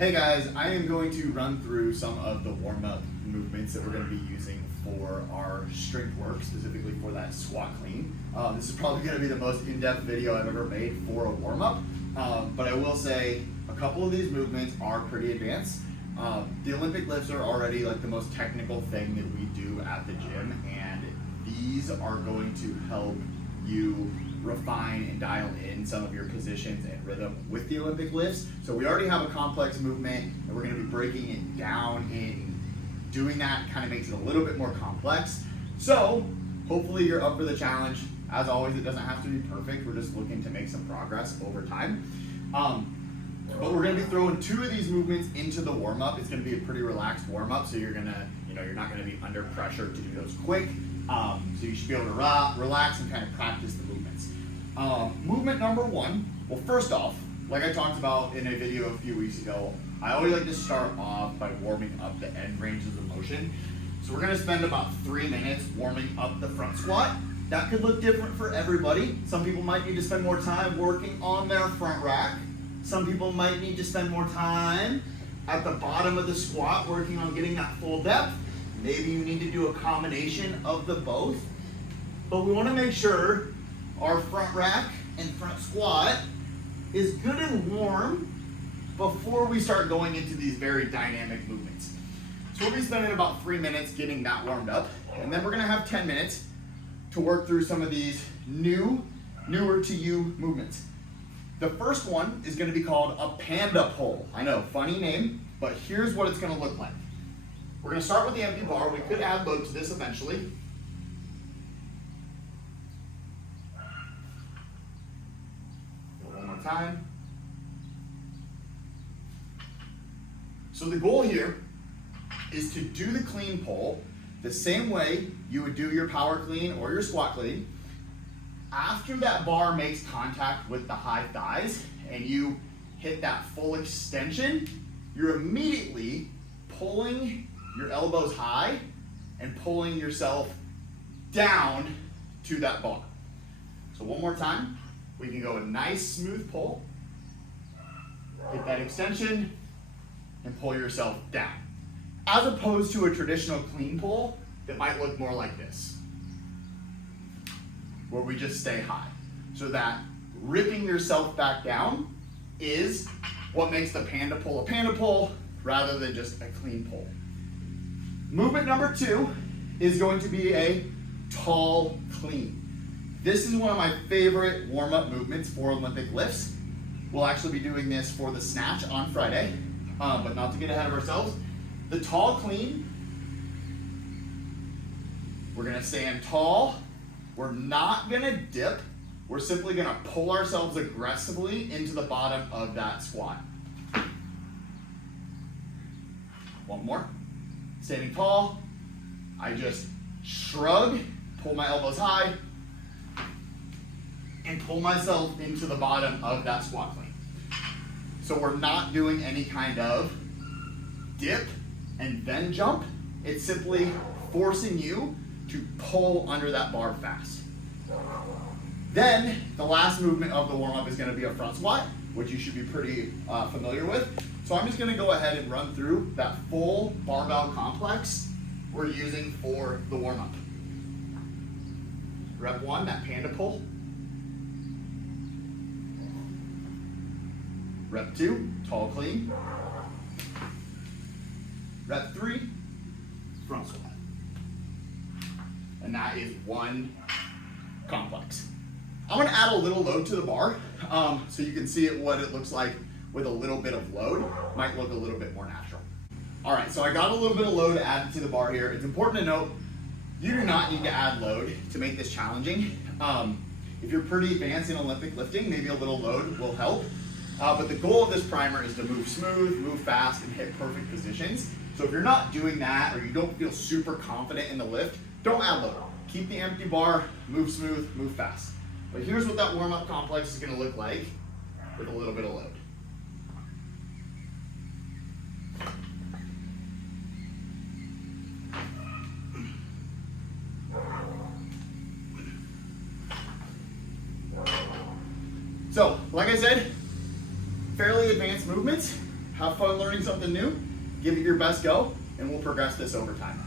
Hey guys, I am going to run through some of the warm-up movements that we're going to be using for our strength work, specifically for that squat clean. This is probably going to be the most in-depth video I've ever made for a warm-up, but I will say a couple of these movements are pretty advanced. The Olympic lifts are already like the most technical thing that we do at the gym, and these are going to help you refine and dial in some of your positions and rhythm with the Olympic lifts. So we already have a complex movement and we're going to be breaking it down, and doing that kind of makes it a little bit more complex. So hopefully you're up for the challenge. As always, it doesn't have to be perfect. We're just looking to make some progress over time. But we're going to be throwing two of these movements into the warm-up. It's going to be a pretty relaxed warm-up, so you're not going to be under pressure to do those quick. So you should be able to relax and kind of practice the movements. Movement number one, well, first off, like I talked about in a video a few weeks ago, I always like to start off by warming up the end ranges of motion. So we're going to spend about 3 minutes warming up the front squat. That could look different for everybody. Some people might need to spend more time working on their front rack. Some people might need to spend more time at the bottom of the squat working on getting that full depth. Maybe you need to do a combination of the both. But we want to make sure our front rack and front squat is good and warm before we start going into these very dynamic movements. So we'll be spending about 3 minutes getting that warmed up, and then we're going to have 10 minutes to work through some of these newer to you movements. The first one is going to be called a panda pull. I know, funny name, but here's what it's going to look like. We're going to start with the empty bar. We could add load to this eventually. One more time. So the goal here is to do the clean pull the same way you would do your power clean or your squat clean. After that bar makes contact with the high thighs and you hit that full extension, you're immediately pulling your elbows high and pulling yourself down to that bar. So one more time, we can go a nice smooth pull, hit that extension, and pull yourself down. As opposed to a traditional clean pull that might look more like this, where we just stay high. So that ripping yourself back down is what makes the panda pull a panda pull rather than just a clean pull. Movement number two is going to be a tall clean. This is one of my favorite warm-up movements for Olympic lifts. We'll actually be doing this for the snatch on Friday, but not to get ahead of ourselves. The tall clean, we're gonna stand tall. We're not gonna dip. We're simply gonna pull ourselves aggressively into the bottom of that squat. One more. Standing tall, I just shrug, pull my elbows high, and pull myself into the bottom of that squat clean. So we're not doing any kind of dip and then jump. It's simply forcing you to pull under that bar fast. Then the last movement of the warm-up is going to be a front squat, which you should be pretty familiar with. So I'm just going to go ahead and run through that full barbell complex we're using for the warm-up. Rep 1, that panda pull. Rep 2, tall clean. Rep 3, front squat. And that is one complex. I'm gonna add a little load to the bar so you can see what it looks like with a little bit of load. Might look a little bit more natural. All right, so I got a little bit of load added to the bar here. It's important to note, you do not need to add load to make this challenging. If you're pretty advanced in Olympic lifting, maybe a little load will help. But the goal of this primer is to move smooth, move fast, and hit perfect positions. So if you're not doing that, or you don't feel super confident in the lift, don't add load. Keep the empty bar, move smooth, move fast. But here's what that warm-up complex is gonna look like with a little bit of load. So, like I said, fairly advanced movements. have fun learning something new, give it your best go, and we'll progress this over time.